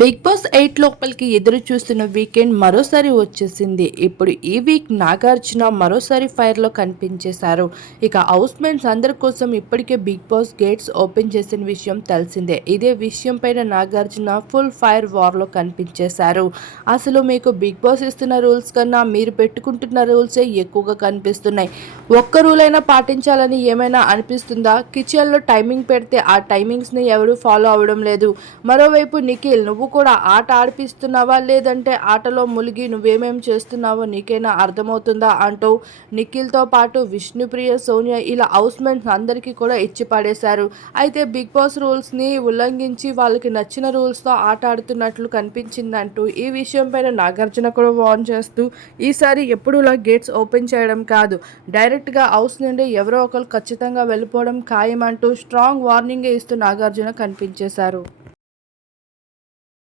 Big boss eight లోపలికి ఎదురు చూస్తున్న వీకెండ్ మరోసారి వచ్చేసింది. ఇప్పుడు ఈ వీక్ నాగార్జున మరోసారి ఫైర్లో కనిపించేశారు. ఇక హౌస్ మేట్స్ అందరి కోసం ఇప్పటికే బిగ్ బాస్ గేట్స్ ఓపెన్ చేసిన విషయం తెలిసిందే. ఇదే విషయం పైన నాగార్జున ఫుల్ ఫైర్ వార్లో కనిపించేశారు. అసలు మీకు బిగ్ బాస్ ఇస్తున్న రూల్స్ కన్నా మీరు పెట్టుకుంటున్న రూల్సే ఎక్కువగా కనిపిస్తున్నాయి. ఒక్క రూల్ అయినా పాటించాలని ఏమైనా అనిపిస్తుందా? కిచెన్లో టైమింగ్ పెడితే ఆ టైమింగ్స్ని ఎవరు ఫాలో అవ్వడం లేదు. మరోవైపు నిఖిల్ నువ్వు కూడా ఆట ఆడిపిస్తున్నావా? లేదంటే ఆటలో మునిగి నువ్వేమేం చేస్తున్నావో నీకైనా అర్థమవుతుందా అంటూ నిఖిల్తో పాటు విష్ణుప్రియ సోనియా ఇలా హౌస్మెంట్స్ అందరికీ కూడా ఇచ్చి పడేశారు. అయితే బిగ్ బాస్ రూల్స్ని ఉల్లంఘించి వాళ్ళకి నచ్చిన రూల్స్తో ఆట ఆడుతున్నట్లు కనిపించిందంటూ ఈ విషయం పైన నాగార్జున కూడా వార్న్ చేస్తూ ఈసారి ఎప్పుడులా గేట్స్ ఓపెన్ చేయడం కాదు. డైరెక్ట్గా హౌస్ నుండి ఎవరో ఒకరు ఖచ్చితంగా వెళ్ళిపోవడం ఖాయమంటూ స్ట్రాంగ్ వార్నింగ్ ఇస్తూ నాగార్జున కనిపించేశారు.